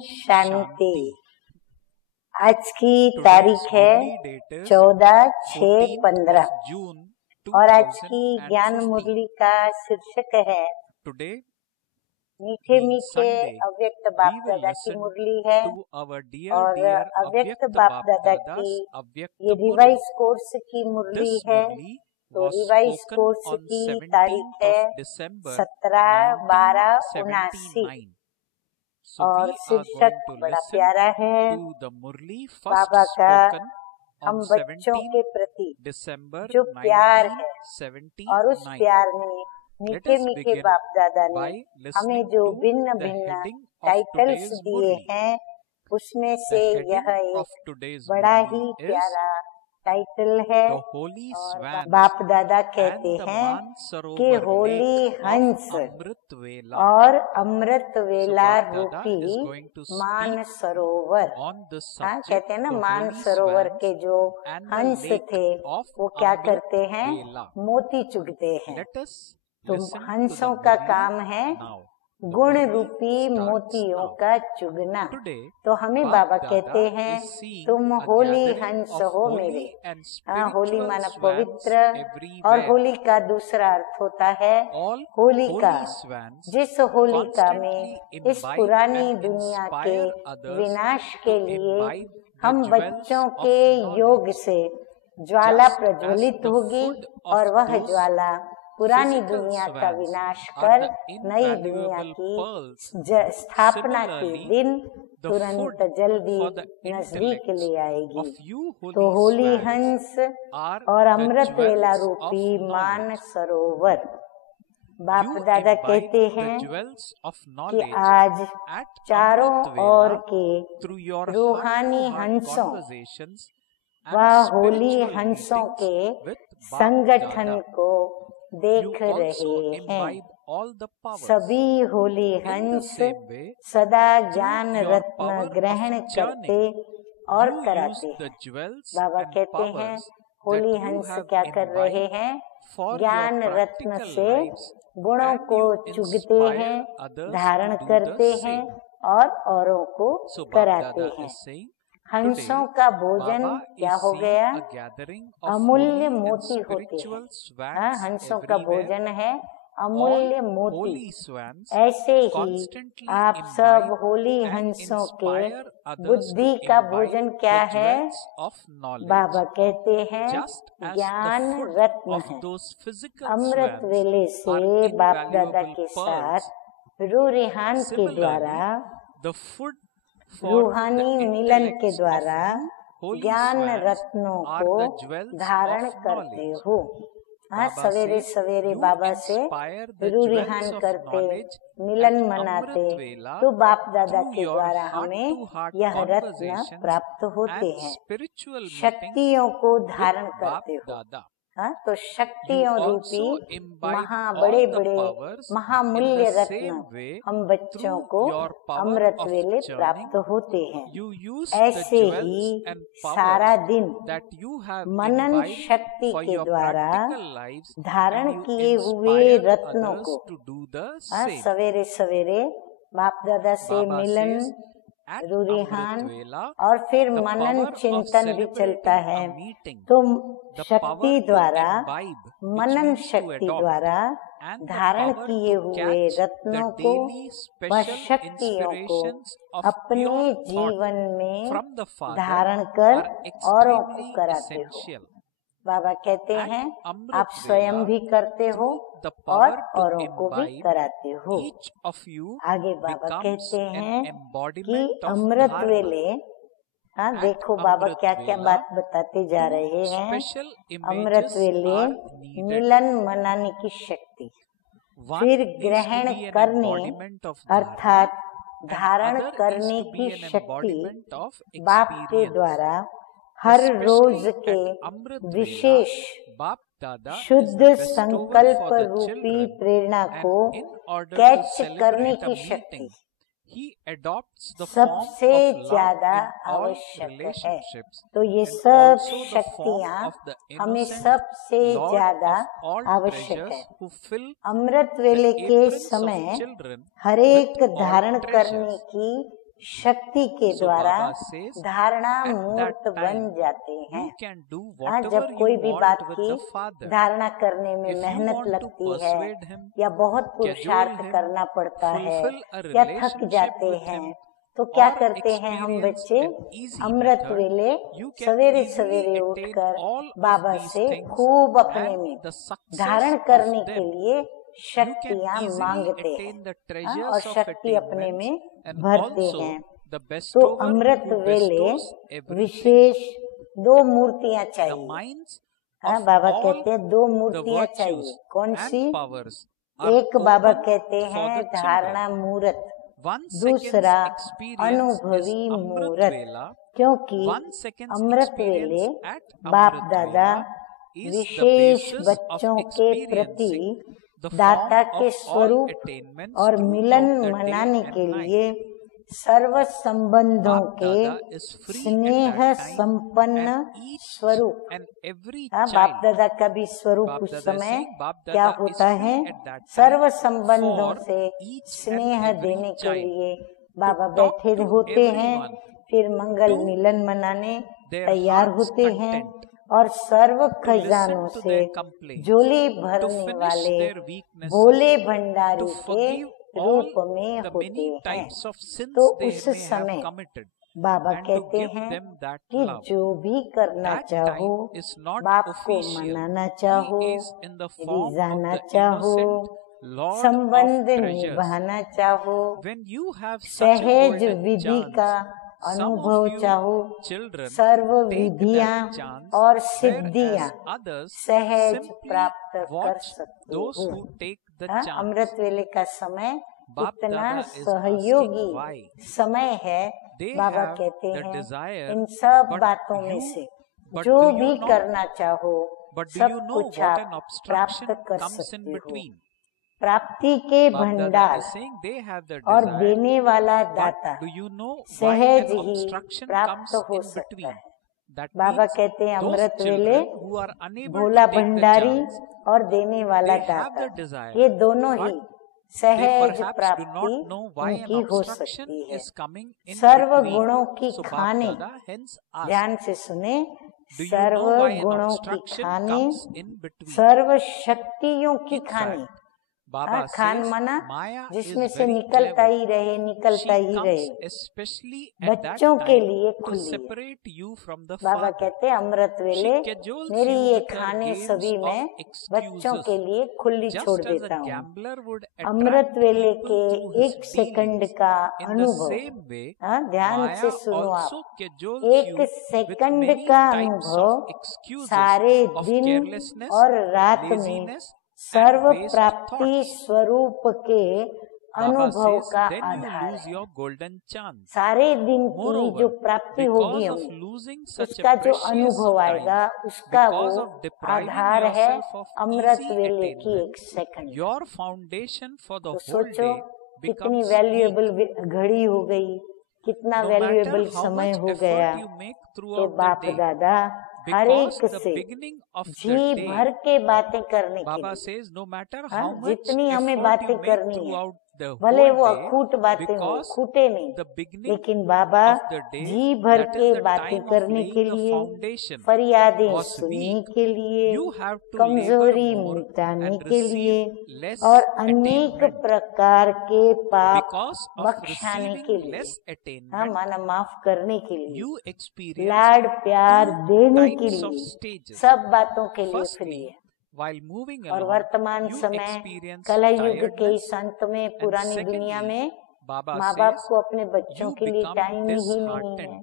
शांति। आज की तारीख है 14/6/15 और आज की ज्ञान मुरली का शीर्षक है मीठे मीठे अव्यक्त बाप दादा की मुरली है। और अव्यक्त बाप दादा की ये रिवाइज कोर्स की मुरली है। तो रिवाइज कोर्स की तारीख है 17/12/79 और शीर्षक बड़ा प्यारा है, बाबा का हम बच्चों के प्रति जो प्यार है और उस प्यार में मीठे मीठे बाप दादा ने हमें जो भिन्न भिन्न टाइटल्स दिए हैं उसमें से यह एक बड़ा ही प्यारा टाइटल है। और बाप दादा कहते हैं कि होली हंस और अमृत वेला रूपी मान सरोवर। हाँ, कहते हैं ना, मान सरोवर के जो हंस थे वो क्या करते हैं, मोती चुगते हैं। तो हंसों का काम है गुण रूपी मोतियों का चुगना। तो हमें बाबा कहते हैं तुम होली हंस हो मेरे। हाँ, होली माना पवित्र और होली का दूसरा अर्थ होता है होलिका। जिस होलिका में इस पुरानी दुनिया के विनाश के लिए हम बच्चों के योग से ज्वाला प्रज्वलित होगी और वह ज्वाला पुरानी दुनिया का विनाश कर नई दुनिया की स्थापना के दिन तुरंत जल्दी नजदीक ले आएगी। तो होली हंस और अमृत वेला रूपी मान सरोवर। बाप दादा कहते हैं कि आज चारों ओर के रूहानी हंसों व होली हंसों के संगठन को देख रहे हैं। सभी होली हंस सदा ज्ञान रत्न ग्रहण करते और कराते हैं। बाबा कहते हैं होली हंस क्या कर रहे हैं, ज्ञान रत्न से गुणों को चुगते हैं, धारण करते हैं और औरों को कराते हैं। हंसों का भोजन क्या हो गया, अमूल्य मोती होते हैं। हाँ, हंसों का भोजन है अमूल्य मोती। ऐसे ही आप सब होली हंसों के बुद्धि का भोजन क्या है, बाबा कहते हैं ज्ञान रत्न है। अमृत वेले से बाप दादा के साथ रूहान के द्वारा, रूहानी मिलन के द्वारा ज्ञान रत्नों को धारण करते हो। हाँ, सवेरे सवेरे बाबा से रूहान करते, मिलन मनाते, तो बाप दादा के द्वारा हमें यह रत्न प्राप्त होते हैं। शक्तियों को धारण करते हो। हाँ, तो शक्तियों रूपी बड़े बड़े महामूल्य रत्न हम बच्चों को अमृत वेले प्राप्त होते हैं। ऐसे ही सारा दिन मनन शक्ति के द्वारा धारण किए हुए रत्नों को, हाँ, सवेरे सवेरे बाप दादा से मिलन, रूहान और फिर मनन चिंतन भी चलता है। तो शक्ति द्वारा, मनन शक्ति द्वारा धारण किए हुए रत्नों को व शक्तियों को अपने जीवन में धारण कर औरों को कराते हो। बाबा कहते हैं आप स्वयं भी करते हो और औरों को भी कराते हो। आगे बाबा कहते हैं कि अमृत वेले, हाँ देखो बाबा क्या क्या बात बताते जा रहे हैं। अमृत वेले मिलन मनाने की शक्ति, फिर ग्रहण करने अर्थात धारण करने की शक्ति बाप के द्वारा हर रोज के विशेष शुद्ध संकल्प रूपी प्रेरणा को कैच करने की शक्ति सबसे ज्यादा आवश्यक है। तो ये सब शक्तियाँ हमें सबसे ज्यादा आवश्यक है। अमृत वेले के समय हरेक धारण करने की शक्ति के द्वारा धारणा मूर्त बन जाते हैं। जब कोई भी बात की धारणा करने में मेहनत लगती है या बहुत पुरुषार्थ करना पड़ता है या थक जाते हैं, तो क्या करते हैं हम बच्चे? अमृत वेले सवेरे सवेरे उठकर बाबा से खूब अपने में धारण करने के लिए शक्तियाँ मांगते हैं और शक्ति अपने में भरते हैं। तो अमृत वेले विशेष 2 मूर्तियाँ चाहिए। बाबा कहते हैं 2 मूर्तियाँ चाहिए। कौन सी? एक बाबा कहते हैं धारणा मूर्त, दूसरा अनुभवी मूर्त, क्योंकि अमृत वेले बाप दादा विशेष बच्चों के प्रति दाता के स्वरूप और मिलन मनाने के लिए सर्व संबंधों के स्नेह संपन्न स्वरूप। बाप दादा का भी स्वरूप उस समय क्या होता है? सर्व संबंधों से स्नेह देने के लिए बाबा बैठे होते हैं, फिर मंगल मिलन मनाने तैयार होते हैं और सर्व खजानों से झोली भरने वाले भोले भंडारी के रूप में होते हैं। तो उस समय बाबा कहते हैं कि जो भी करना चाहो, बाप को मनाना चाहो, रिझाना चाहो, संबंध निभाना चाहो, सहज विधि का अनुभव चाहो, सर्व विधियाँ और सिद्धियाँ सहज प्राप्त कर सकते हो। अमृत वेले का समय इतना सहयोगी समय है। बाबा कहते हैं इन सब बातों में से जो भी करना चाहो सब कुछ आप प्राप्त कर सकते हो। प्राप्ति के भंडार और देने वाला दाता सहज ही प्राप्त हो सकता है। बाबा कहते हैं अमृत वेले भोला भंडारी और देने वाला दाता, ये दोनों ही सहज प्राप्ति उनकी हो सकती है। सर्व गुणों की खाने, ध्यान से सुने, सर्व गुणों की खाने, सर्व शक्तियों की खाने। खान माना जिसमें से निकलता ही रहे, निकलता ही रहे, बच्चों के लिए खुली। बाबा कहते हैं अमृत वेले मेरी ये खाने सभी मैं बच्चों के लिए खुली छोड़ देता हूँ। अमृत वेले के 1 सेकंड का अनुभव, ध्यान से सुनो आप, 1 सेकंड का अनुभव सारे दिन और रात में सर्व प्राप्ति स्वरूप के अनुभव का आधार है। सारे दिन की जो प्राप्ति होगी हमें, उसका जो अनुभव आएगा उसका वो आधार है अमृत वेले की 1 सेकंड। तो सोचो कितनी वैल्यूएबल घड़ी हो गई, कितना वैल्यूएबल समय हो गया। तो बाप दादा हर एक से जी भर के बातें करने के लिए, जितनी हमें बातें करनी है, भले वो अखूट बातें हो, खूटे नहीं, लेकिन बाबा जी भर के बातें करने के लिए, फरियादें सुनने के लिए, कमजोरी मिटाने के लिए और अनेक प्रकार के पाप बख्शाने के लिए, माना माफ करने के लिए, लाड प्यार देने के लिए, सब बातों के लिए फ्री है। और वर्तमान समय कलयुग के इस अंत में पुरानी दुनिया में माँ बाप को अपने बच्चों के लिए टाइम ही नहीं है।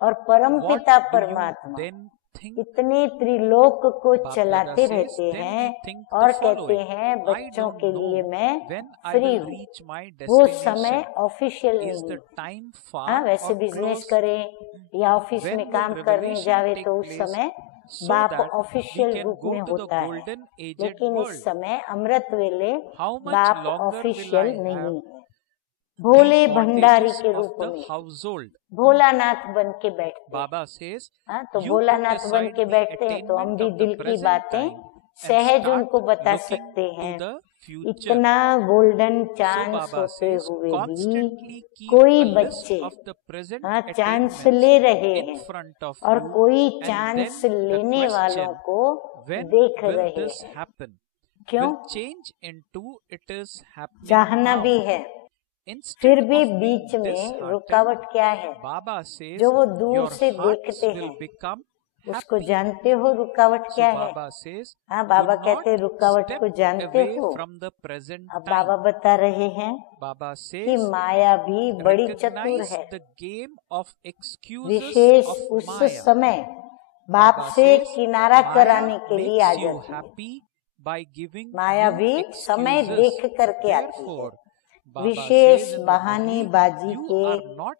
और परम पिता परमात्मा इतने त्रिलोक को चलाते रहते हैं और कहते हैं बच्चों के लिए मैं फ्री हूँ। वो समय ऑफिशियल नहीं है। वैसे बिजनेस करें या ऑफिस में काम करने जावे तो उस समय बाप ऑफिशियल रूप में होता है, लेकिन इस समय अमृत वेले बाप ऑफिशियल नहीं है। भोले भंडारी के रूप में भोलानाथ बन के बैठते हैं। तो भोलानाथ बन के बैठते हैं तो हम भी दिल की बातें सहज उनको बता सकते हैं, इतना गोल्डन चांस होते हुए भी कोई बच्चे चांस ले रहे हैं और कोई चांस लेने वालों को देख रहे हैं। क्यों? चाहना भी है, फिर भी बीच में रुकावट क्या है जो वो दूर से देखते हैं, उसको जानते हो रुकावट क्या है? हाँ, बाबा कहते हैं रुकावट को जानते हो। अब बाबा बता रहे हैं कि माया भी बड़ी चतुर है। विशेष उस समय बाप से किनारा कराने के लिए आ जाती है। माया भी समय देख करके आती है। विशेष बहानेबाजी के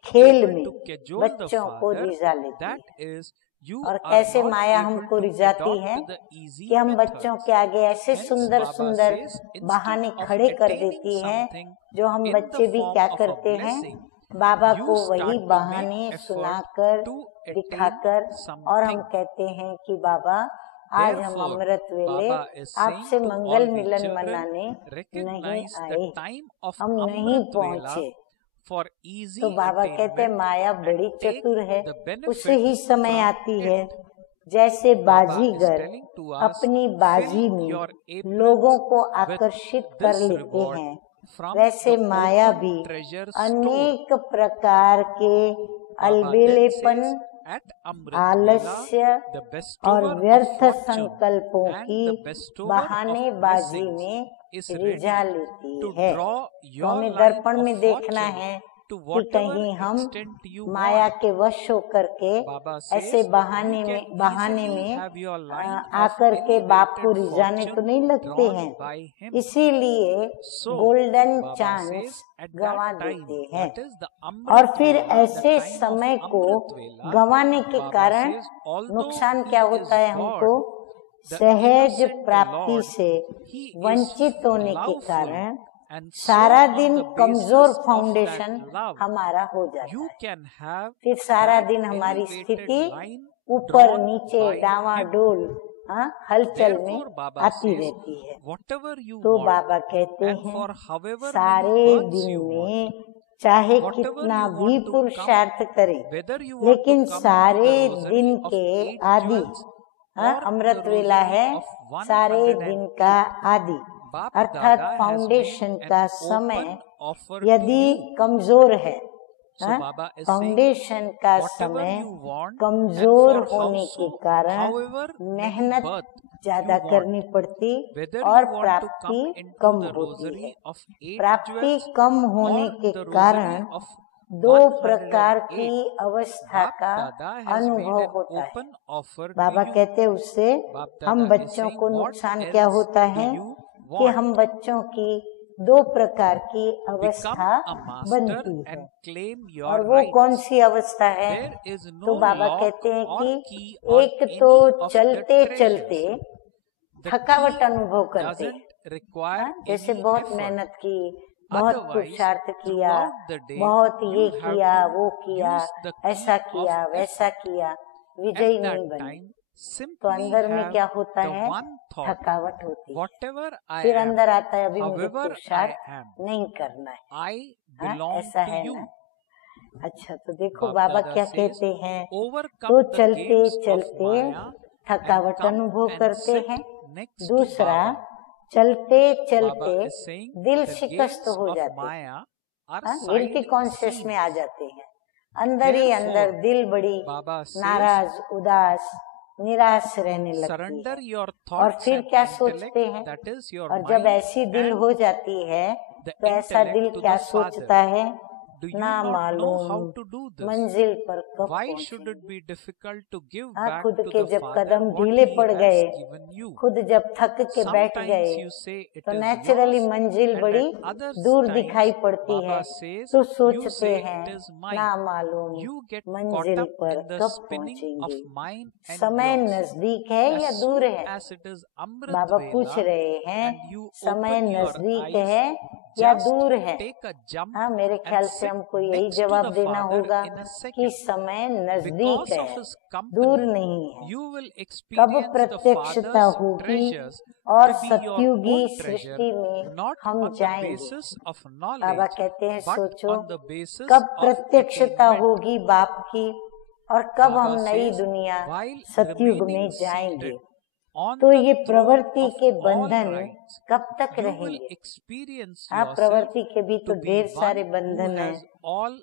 खेल में बच्चों को रिझा लेती है। और कैसे माया हमको रिझाती है कि हम बच्चों के आगे ऐसे सुंदर सुंदर बहाने खड़े कर देती है, जो हम बच्चे भी क्या करते हैं, बाबा को वही बहाने सुनाकर दिखाकर, और हम कहते हैं कि बाबा आज हम अमृत वेले आपसे मंगल मिलन मनाने नहीं आए, हम नहीं पहुँचे। तो बाबा कहते हैं माया बड़ी चतुर है, उसे ही समय आती है। जैसे बाजीगर अपनी बाजी में लोगों को आकर्षित कर लेते हैं, वैसे माया भी अनेक प्रकार के अलबेलेपन, आलस्य और व्यर्थ संकल्पों की बहानेबाजी में रिझा लेती है। तो हमें दर्पण में देखना है कि कहीं हम माया के वश होकर के ऐसे बहाने में आकर के बाप को रिझाने तो नहीं लगते हैं, इसीलिए गोल्डन चांस गंवा देते हैं। और फिर ऐसे समय को गंवाने के कारण नुकसान क्या होता है हमको? सहज प्राप्ति से वंचित होने के कारण सारा दिन कमजोर फाउंडेशन हमारा हो जाता है। फिर सारा दिन हमारी स्थिति ऊपर नीचे डावाडोल हलचल में आती रहती है। तो बाबा कहते हैं सारे दिन में चाहे कितना भी पुरुषार्थ करें, लेकिन सारे दिन के आदि अमृत वेला है, सारे दिन का आदि अर्थात फाउंडेशन का समय यदि कमजोर है, फाउंडेशन का समय कमजोर होने के कारण मेहनत ज्यादा करनी पड़ती और प्राप्ति कम होती है। प्राप्ति कम होने के कारण दो प्रकार की अवस्था का अनुभव होता है। बाबा कहते हैं उससे हम बच्चों को नुकसान क्या होता है कि हम बच्चों की दो प्रकार की अवस्था बनती है। और वो कौन सी अवस्था है? तो बाबा कहते हैं कि एक तो चलते चलते थकावट अनुभव करते, जैसे बहुत मेहनत की, बहुत पुरुषार्थ किया, बहुत ये किया वो किया, ऐसा किया वैसा किया, विजयी नहीं बने, तो अंदर में क्या होता है? थकावट होती है। फिर अंदर आता है अभी मुझे पुरुषार्थ नहीं करना है, ऐसा है ना। अच्छा, तो देखो बाबा क्या कहते हैं, तो चलते चलते थकावट अनुभव करते हैं। दूसरा, चलते चलते दिल शिकस्त हो जाते हैं, गिल्टी कॉन्शियस में आ जाते हैं। अंदर ही अंदर दिल बड़ी नाराज, उदास, निराश रहने लगती है। और फिर क्या सोचते हैं? और जब ऐसी दिल हो जाती है तो ऐसा दिल क्या सोचता है? ना मालूम मंजिल पर कब पहुंचेंगे। खुद के जब कदम ढीले पड़ गए, खुद जब थक के बैठ गए, तो नेचुरली मंजिल बड़ी दूर दिखाई पड़ती है। तो सोचते हैं ना मालूम मंजिल पर कब पहुंचेंगे। समय नजदीक है या दूर है? बाबा पूछ रहे हैं, समय नजदीक है या दूर है? हाँ, मेरे ख्याल से हमको यही जवाब देना होगा कि समय नजदीक है, दूर नहीं है। कब प्रत्यक्षता होगी और सत्युगी सृष्टि में हम जाएंगे? बाबा कहते हैं सोचो कब प्रत्यक्षता होगी बाप की और कब हम नई दुनिया सत्युग में जाएंगे। तो ये प्रवृत्ति के बंधन कब तक रहेंगे? आप प्रवृत्ति के भी तो ढेर सारे बंधन हैं।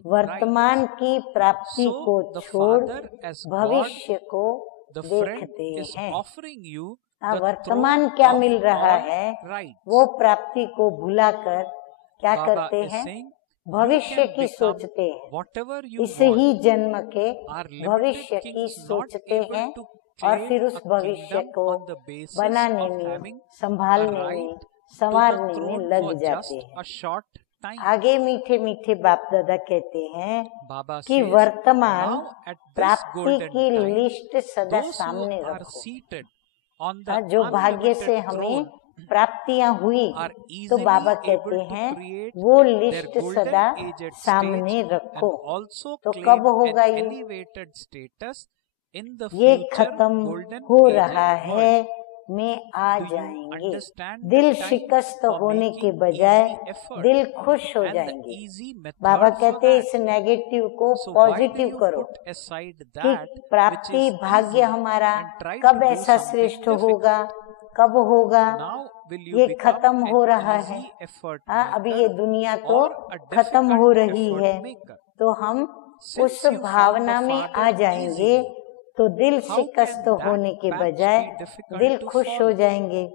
वर्तमान की प्राप्ति को छोड़ भविष्य को देखते हैं। वर्तमान क्या मिल रहा है वो प्राप्ति को भुलाकर क्या करते हैं? भविष्य की सोचते हैं। इस ही जन्म के भविष्य की सोचते हैं और फिर उस भविष्य को बनाने में, संभालने में, संवारने में लग जाते हैं। आगे मीठे मीठे बाप दादा कहते हैं कि वर्तमान प्राप्ति की लिस्ट सदा सामने रखो। जो भाग्य से हमें प्राप्तियां हुई तो बाबा कहते हैं वो लिस्ट सदा सामने रखो। तो कब होगा ये खत्म हो रहा है, में आ जाएंगे। दिल शिकस्त होने के बजाय दिल खुश हो जाएंगे। बाबा कहते हैं इस नेगेटिव को पॉजिटिव करो कि प्राप्ति भाग्य हमारा कब ऐसा श्रेष्ठ होगा, कब होगा, ये खत्म हो रहा है। अभी ये दुनिया तो खत्म हो रही है, तो हम उस भावना में आ जाएंगे तो दिल शिकस्त होने के बजाय दिल खुश हो जाएंगे।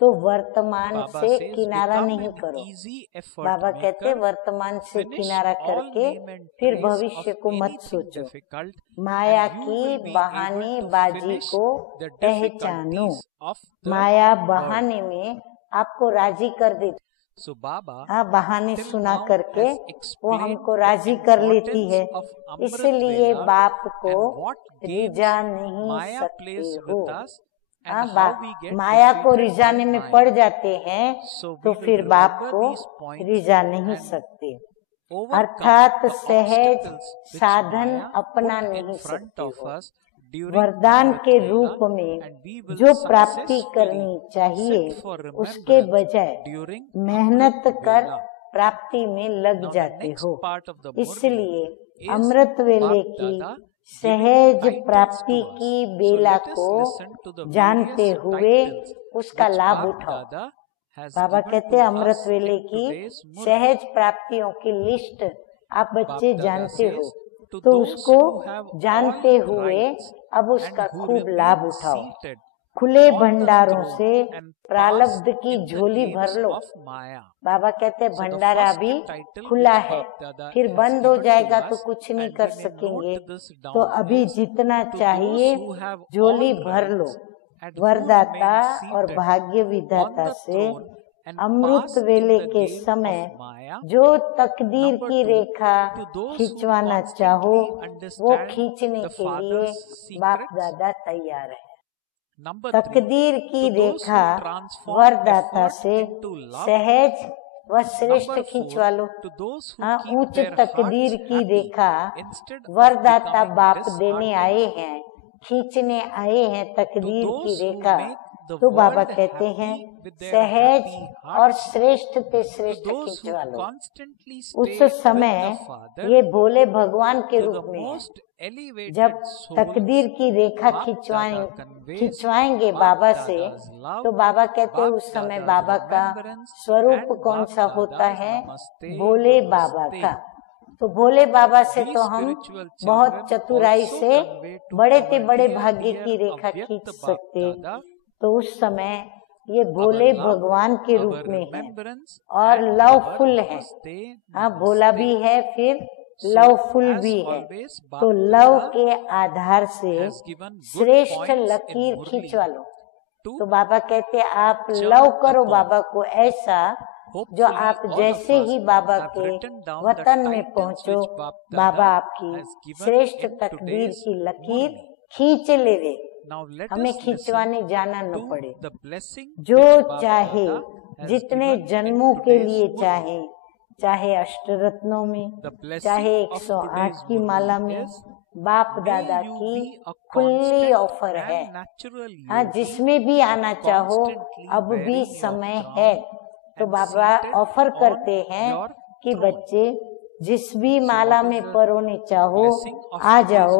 तो वर्तमान से किनारा नहीं करो। बाबा कहते वर्तमान से किनारा करके फिर भविष्य को मत सोचो। माया की बहानेबाजी को पहचानो। माया बहाने में आपको राजी कर देती। बहाने सुना करके वो हमको राजी कर लेती है। इसलिए बाप को रिझा नहीं सकते हो। माया को रिझाने में पड़ जाते हैं तो फिर बाप को रिझा नहीं सकते। अर्थात सहज साधन अपना नहीं सकते हो। वरदान के रूप में जो प्राप्ति करनी चाहिए उसके बजाय मेहनत कर प्राप्ति में लग जाते हो। इसलिए अमृत वेले की सहज प्राप्ति की बेला को जानते हुए उसका लाभ उठाओ। बाबा कहते हैं अमृत वेले की सहज प्राप्तियों की लिस्ट आप बच्चे जानते हो, तो उसको जानते हुए अब उसका खूब लाभ उठाओ। खुले भंडारों से प्रारब्ध की झोली भर लो। बाबा कहते हैं भंडारा अभी खुला है, फिर बंद हो जाएगा तो कुछ नहीं कर सकेंगे, तो अभी जितना चाहिए झोली भर लो। वरदाता और भाग्य विधाता से अमृत वेले के समय जो तकदीर की रेखा खींचवाना चाहो वो खींचने के लिए बाप दादा तैयार है। तकदीर की रेखा वरदाता से सहज व श्रेष्ठ खींचवा लो। उच्च तकदीर की रेखा वरदाता बाप देने आए हैं, खींचने आए हैं तकदीर की रेखा। तो बाबा कहते हैं सहज और श्रेष्ठ ते श्रेष्ठ खींचवा लो। उस समय ये भोले भगवान के रूप में है। जब तकदीर की रेखा खिंचवाएंगे बाबा से, तो बाबा कहते हैं उस समय बाबा का स्वरूप कौन सा होता है? भोले बाबा का। तो भोले बाबा से तो हम बहुत चतुराई से बड़े से बड़े भाग्य की रेखा खींच सकते। तो उस समय ये भोले भगवान के रूप में है और लवफुल है। भोला भी है फिर लवफुल भी है। तो लव के आधार से श्रेष्ठ लकीर खींचवा लो। तो बाबा कहते आप लव करो बाबा को ऐसा जो आप जैसे ही बाबा के वतन में पहुंचो बाबा आपकी श्रेष्ठ तकदीर की लकीर खींच लेवे। हमें खिंचवाने जाना न पड़े। जो चाहे जितने जन्मों के लिए चाहे, चाहे अष्टरत्नों में, चाहे 108 की माला में, बाप दादा की खुली ऑफर है। हाँ, जिसमें भी आना चाहो अब भी समय है। तो बाबा ऑफर करते हैं कि बच्चे जिस भी माला में परोने चाहो आ जाओ,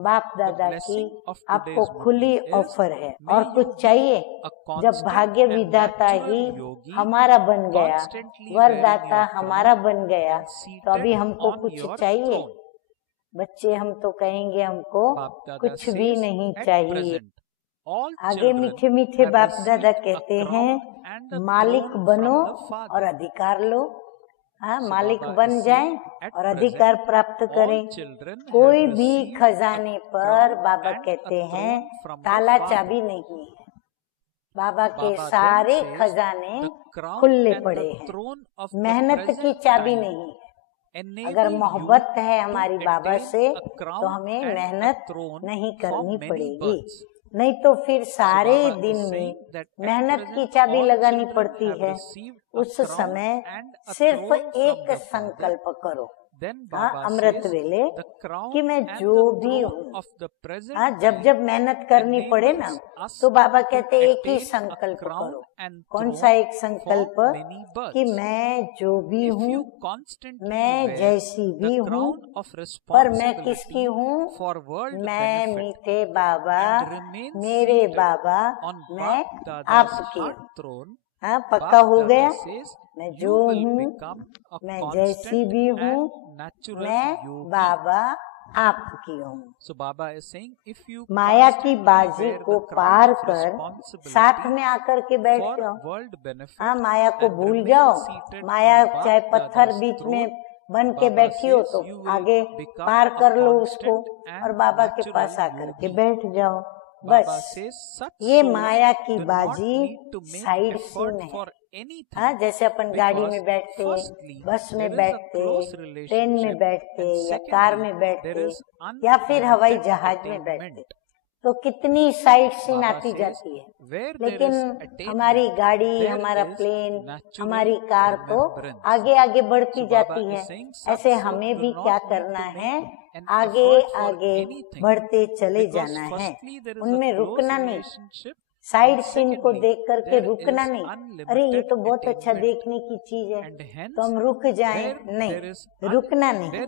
बाप दादा की आपको खुली ऑफर है। और कुछ चाहिए? जब भाग्य विधाता ही हमारा बन गया, वरदाता हमारा बन गया, तो अभी हमको कुछ चाहिए? बच्चे हम तो कहेंगे हमको कुछ भी नहीं चाहिए। आगे मीठे मीठे बाप दादा कहते हैं मालिक बनो और अधिकार लो। हाँ, मालिक बन जाएं और अधिकार प्राप्त करें। कोई भी खजाने पर बाबा कहते हैं ताला चाबी नहीं है। बाबा के सारे खजाने खुले पड़े हैं, मेहनत की चाबी नहीं है। अगर मोहब्बत है हमारी बाबा से तो हमें मेहनत नहीं करनी पड़ेगी, नहीं तो फिर सारे दिन में मेहनत की चाबी लगानी पड़ती है। उस समय सिर्फ एक संकल्प करो, हाँ, अमृत वेले कि मैं जो भी हूँ। हाँ, जब जब मेहनत करनी पड़े ना तो बाबा कहते एक ही संकल्प करो। कौन सा एक संकल्प? कि मैं जो भी हूँ, मैं जैसी भी हूँ, पर मैं किसकी हूँ? मैं मीठे बाबा, मेरे बाबा, मैं आपकी हूँ। हाँ, पक्का हो गया। मैं जो हूँ, मैं जैसी भी हूँ, मैं बाबा आपकी हूँ। माया की बाजी को पार कर साथ में आकर के बैठ जाओ। हाँ, माया को भूल जाओ। माया चाहे पत्थर बीच में बन के बैठी हो तो आगे पार कर लो उसको और बाबा के पास आकर के बैठ जाओ। बस ये माया की बाजी साइड सीन है। हाँ, जैसे अपन गाड़ी में बैठते, बस में बैठते, ट्रेन में बैठते, या कार में बैठते, या फिर हवाई जहाज में बैठते, तो कितनी साइड सीन आती जाती है। लेकिन हमारी गाड़ी, हमारा प्लेन, हमारी कार तो आगे आगे बढ़ती जाती है। ऐसे हमें भी क्या करना है? आगे आगे बढ़ते चले जाना है, उनमें रुकना नहीं। साइड सीन को देख करके रुकना नहीं। अरे ये तो बहुत अच्छा देखने की चीज है तो हम रुक जाएं, नहीं, रुकना नहीं,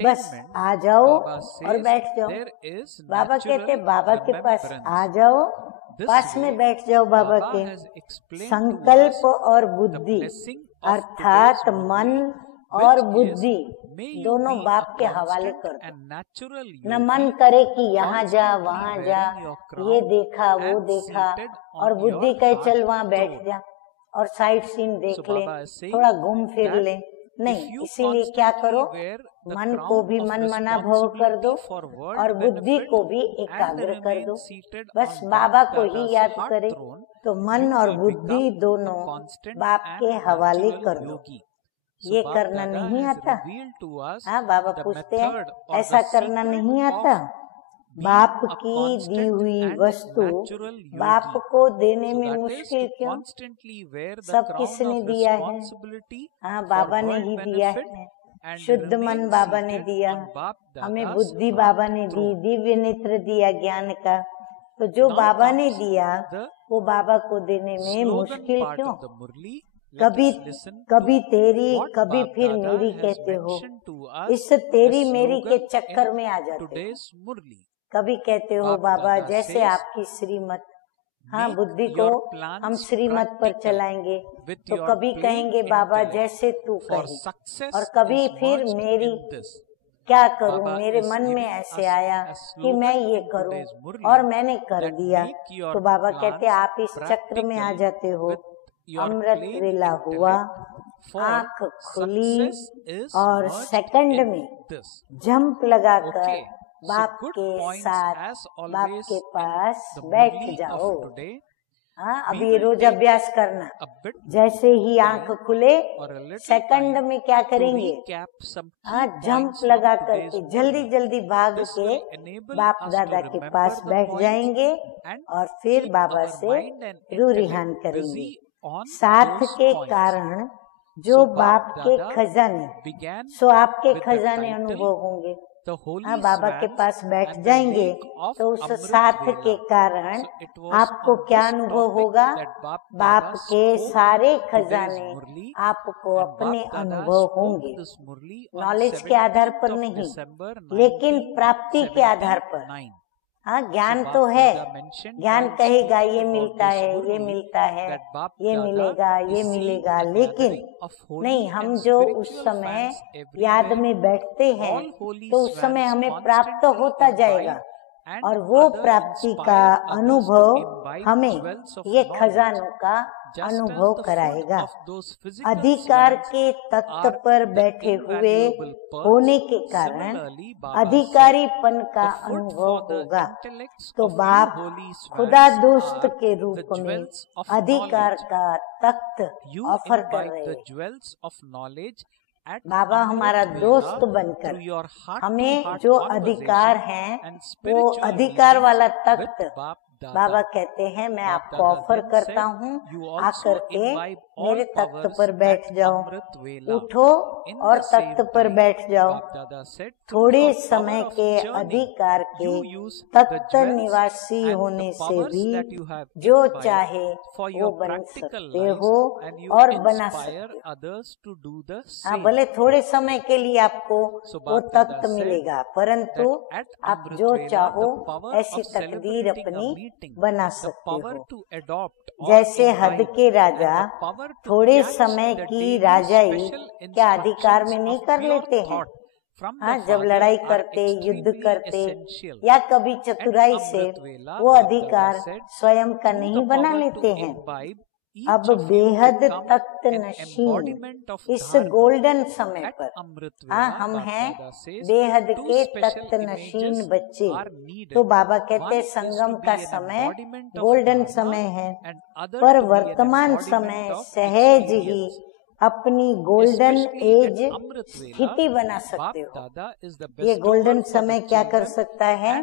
बस आ जाओ और बैठ जाओ। बाबा कहते बाबा के पास आ जाओ, पास में बैठ जाओ बाबा के। संकल्प और बुद्धि अर्थात मन और बुद्धि दोनों बाप के हवाले कर दो। न मन करे कि यहाँ जा वहाँ जा, ये देखा वो देखा, और बुद्धि कहे चल वहाँ बैठ जा और साइड सीन देख ले, थोड़ा घूम फिर ले। नहीं, इसीलिए क्या करो? मन को भी मन मना भव कर दो और बुद्धि को भी एकाग्र कर दो। बस बाबा को ही याद करे तो मन और बुद्धि दोनों बाप के हवाले कर दो। ये करना नहीं आता? हाँ, बाबा पूछते हैं ऐसा करना नहीं आता? बाप की दी हुई वस्तु बाप को देने में मुश्किल क्यों? सब किसने दिया है? हाँ, बाबा ने ही दिया है। शुद्ध मन बाबा ने दिया, हमें बुद्धि बाबा ने दी, दिव्य नेत्र दिया ज्ञान का। तो जो बाबा ने दिया वो बाबा को देने में मुश्किल क्यों? कभी तेरी कभी फिर मेरी कहते हो, इस तेरी मेरी के चक्कर में आ जाते हो। कभी कहते हो बाबा जैसे आपकी श्रीमत, हाँ, बुद्धि को हम श्रीमत पर चलाएंगे, तो कभी कहेंगे बाबा जैसे तू कहे, और कभी फिर मेरी क्या करूं, मेरे मन में ऐसे आया कि मैं ये करूं और मैंने कर दिया। तो बाबा कहते आप इस चक्र में आ जाते हो। अमृत वेला हुआ, आंख खुली और सेकंड में जंप लगाकर बाप के साथ बाप के पास बैठ जाओ। हाँ, अभी रोज अभ्यास करना। जैसे ही आंख खुले सेकंड में क्या करेंगे? हाँ, जंप लगा करके जल्दी जल्दी भाग के बाप दादा के पास बैठ जाएंगे और फिर बाबा से रूरिहान करेंगे। साथ के कारण जो बाप के खजाने, सो आपके खजाने अनुभव होंगे। बाबा के पास बैठ जाएंगे तो उस साथ के कारण आपको क्या अनुभव होगा? बाप के सारे खजाने आपको अपने अनुभव होंगे। नॉलेज के आधार पर नहीं, लेकिन प्राप्ति के आधार पर। हाँ, ज्ञान तो है, ज्ञान कहेगा ये मिलता है, ये मिलता है, ये मिलेगा, ये मिलेगा, लेकिन नहीं, हम जो उस समय याद में बैठते हैं तो उस समय हमें प्राप्त होता जाएगा और वो प्राप्ति का अनुभव हमें ये खजानों का अनुभव कराएगा। अधिकार के तख्त पर बैठे हुए होने के कारण अधिकारीपन का अनुभव होगा। तो बाप खुदा दोस्त के रूप में अधिकार का तख्त ऑफर कर रहे हैं। बाबा हमारा दोस्त बनकर हमें जो अधिकार हैं वो अधिकार वाला तख्त बाबा कहते हैं मैं आपको ऑफर करता हूँ, आकर के मेरे तख्त पर बैठ जाओ, उठो और तख्त पर बैठ जाओ। थोड़े समय के अधिकार के तख्त निवासी होने से भी जो चाहे वो बन सकते हो और बना सकते हो। भले थोड़े समय के लिए आपको वो तख्त मिलेगा, परंतु आप जो चाहो ऐसी तकदीर अपनी बना सकते हो। जैसे हद के राजा थोड़े समय की राजाई क्या अधिकार में नहीं कर लेते हैं? हाँ, जब लड़ाई करते, युद्ध करते या कभी चतुराई से वो अधिकार स्वयं का नहीं बना लेते हैं। अब बेहद तख्त नशीन इस गोल्डन समय पर हम हैं बेहद के तख्त नशीन बच्चे। तो बाबा कहते संगम का समय गोल्डन समय है, पर वर्तमान समय सहज ही अपनी गोल्डन एज स्थिति बना सकते हो। ये गोल्डन समय क्या कर सकता है?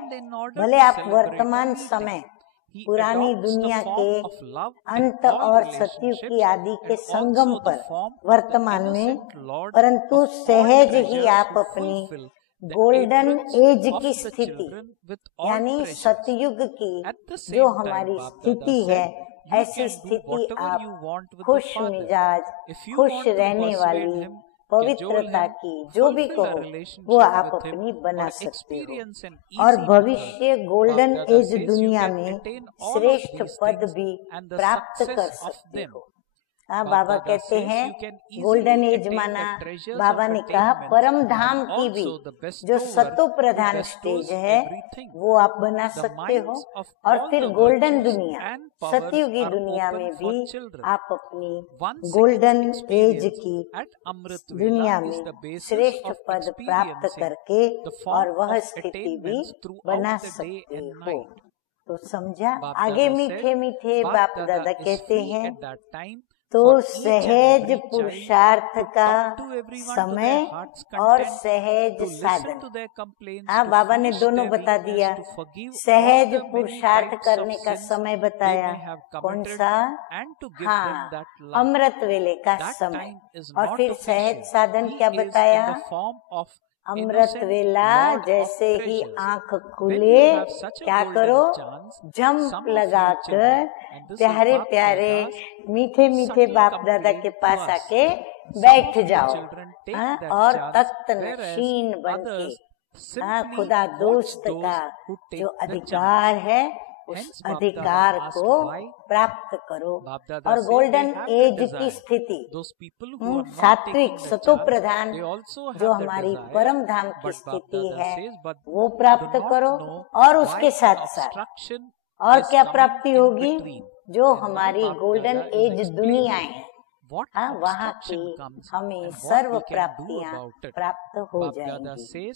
भले आप वर्तमान समय पुरानी दुनिया के अंत और सतयुग की आदि के संगम पर वर्तमान में, परंतु सहज ही आप अपनी गोल्डन एज की स्थिति यानी सतयुग की जो हमारी स्थिति है, ऐसी स्थिति आप खुश मिजाज, खुश रहने वाली, पवित्रता की, जो भी कहो वो आप अपनी बना सकते हो और भविष्य गोल्डन एज दुनिया में श्रेष्ठ पद भी प्राप्त कर सकते हो। बाबा कहते हैं गोल्डन एज माना, बाबा ने कहा परम धाम की भी जो सतो प्रधान स्टेज है वो आप बना सकते हो और फिर गोल्डन दुनिया, सतयुगी दुनिया में भी आप अपनी गोल्डन एज की दुनिया में श्रेष्ठ पद प्राप्त करके और वह स्थिति भी बना सकते हो। तो समझा? आगे मीठे मीठे बाप दादा कहते हैं तो सहज पुरुषार्थ का समय और सहज साधन। बाबा ने दोनों बता दिया। सहज पुरुषार्थ करने का समय बताया, कौन सा? हाँ, अमृत वेले का समय। और फिर सहज साधन क्या बताया? अमृत वेला जैसे ही आंख खुले क्या करो? जंप लगाकर प्यारे प्यारे मीठे मीठे बाप दादा के पास आके बैठ जाओ और तख्त नशीन बनके खुदा दोस्त का जो अधिकार है उस अधिकार को प्राप्त करो और गोल्डन एज की स्थिति, सात्विक सतो प्रधान जो हमारी परम धाम की स्थिति है वो प्राप्त करो। और उसके साथ साथ और क्या प्राप्ति होगी? जो हमारी गोल्डन एज दुनियाएं हैं वहाँ की हमें सर्व प्राप्तियाँ प्राप्त हो जाएंगी।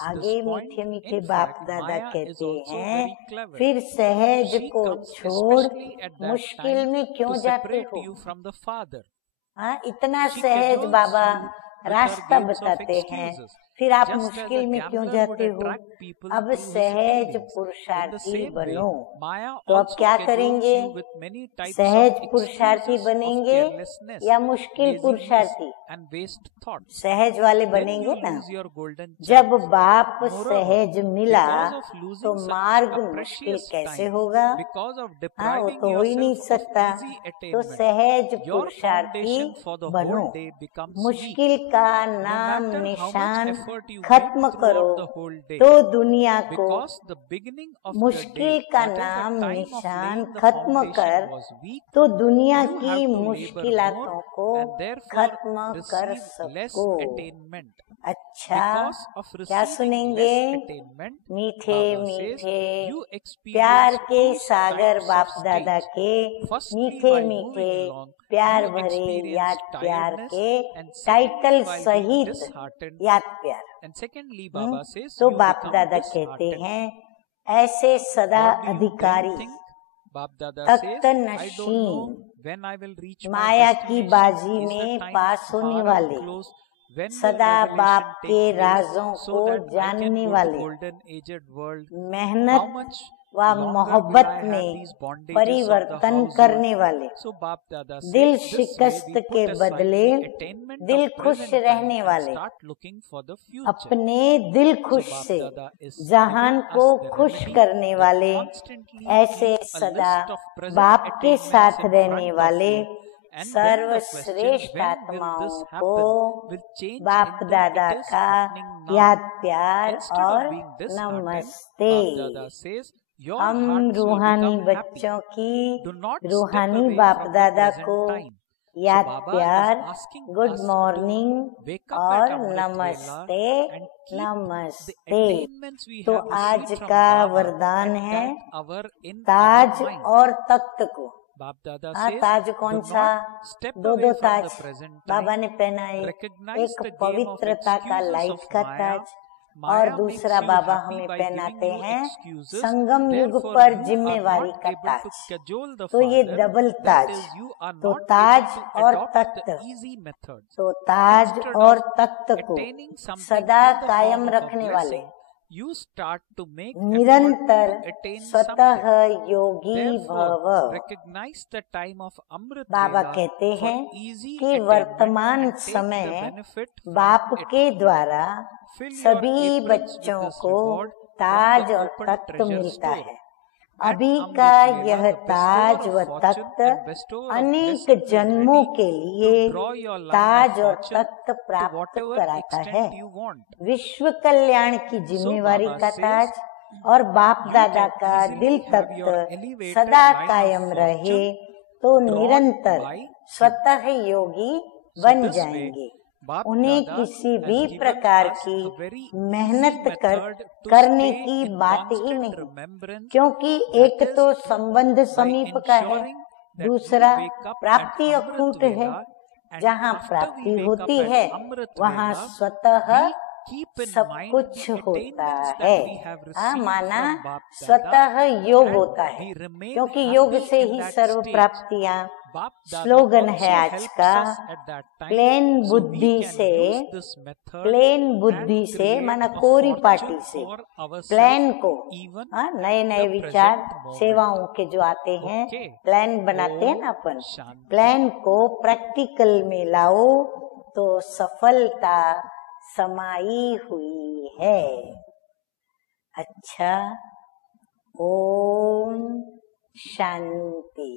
आगे मीठे मीठे बाप दादा कहते हैं फिर सहज को छोड़ मुश्किल में क्यों जाते हो? इतना सहज बाबा रास्ता बताते हैं, फिर आप मुश्किल में क्यों जाते हो? अब सहज पुरुषार्थी बनो। तो अब क्या करेंगे? सहज पुरुषार्थी बनेंगे या मुश्किल पुरुषार्थी? सहज वाले बनेंगे ना। जब बाप सहज मिला तो मार्ग मुश्किल कैसे होगा? हाँ, वो तो हो ही नहीं सकता। तो सहज पुरुषार्थी बनो। मुश्किल का नाम निशान खत्म करो तो दुनिया को, मुश्किल का नाम निशान खत्म कर तो दुनिया की मुश्किलातों को खत्म कर सको। अच्छा, क्या सुनेंगे? मीठे मीठे प्यार के सागर बाप दादा के, मीठे मीठे प्यार भरे याद प्यार के, टाइटल सहित याद प्यार। तो बाप दादा कहते हैं ऐसे सदा अधिकारी, तख्त नशीन, माया की बाजी में पास होने वाले, सदा बाप के राजों को जानने वाले, मेहनत व मोहब्बत में परिवर्तन करने वाले, दिल शिकस्त के बदले दिल खुश रहने वाले, अपने दिल खुश से जहान को खुश करने वाले, ऐसे सदा बाप के साथ रहने वाले सर्वश्रेष्ठ आत्माओं को बाप दादा का याद प्यार और नमस्ते। हम रूहानी बच्चों की रूहानी बाप दादा को याद प्यार, गुड मॉर्निंग और नमस्ते नमस्ते। तो आज का वरदान है ताज और तख्त को। ताज कौन सा? दो ताज बाबा ने पहनाए। एक पवित्रता का लाइट का ताज और दूसरा बाबा हमें पहनाते हैं संगम युग पर जिम्मेवारी का ताज। तो ये डबल ताज। तो ताज और तख्त, तो ताज और तख्त को सदा कायम रखने वाले, निरंतर स्वतः योगी भव। बाबा कहते हैं कि वर्तमान समय बाप के द्वारा सभी बच्चों को ताज और तख्त मिलता है। अभी का यह ताज व तख्त अनेक जन्मों के लिए ताज और तख्त प्राप्त कराता है। विश्व कल्याण की जिम्मेवारी का ताज और बाप दादा का दिल तख्त सदा कायम रहे तो निरंतर स्वतः योगी बन जाएंगे। उन्हें किसी भी प्रकार की मेहनत करने की बात ही नहीं, क्योंकि एक तो संबंध समीप का है, दूसरा प्राप्ति अखूट है। जहाँ प्राप्ति होती है वहाँ स्वतः सब कुछ होता है। माना स्वतः योग होता है, क्योंकि योग से ही सर्व प्राप्तियाँ। स्लोगन है आज का, प्लेन बुद्धि से माना कोरी पार्टी से प्लान को, नए नए विचार सेवाओं के जो आते हैं, प्लान बनाते हैं ना अपन, प्लान को प्रैक्टिकल में लाओ तो सफलता समाई हुई है। अच्छा, ओम शांति।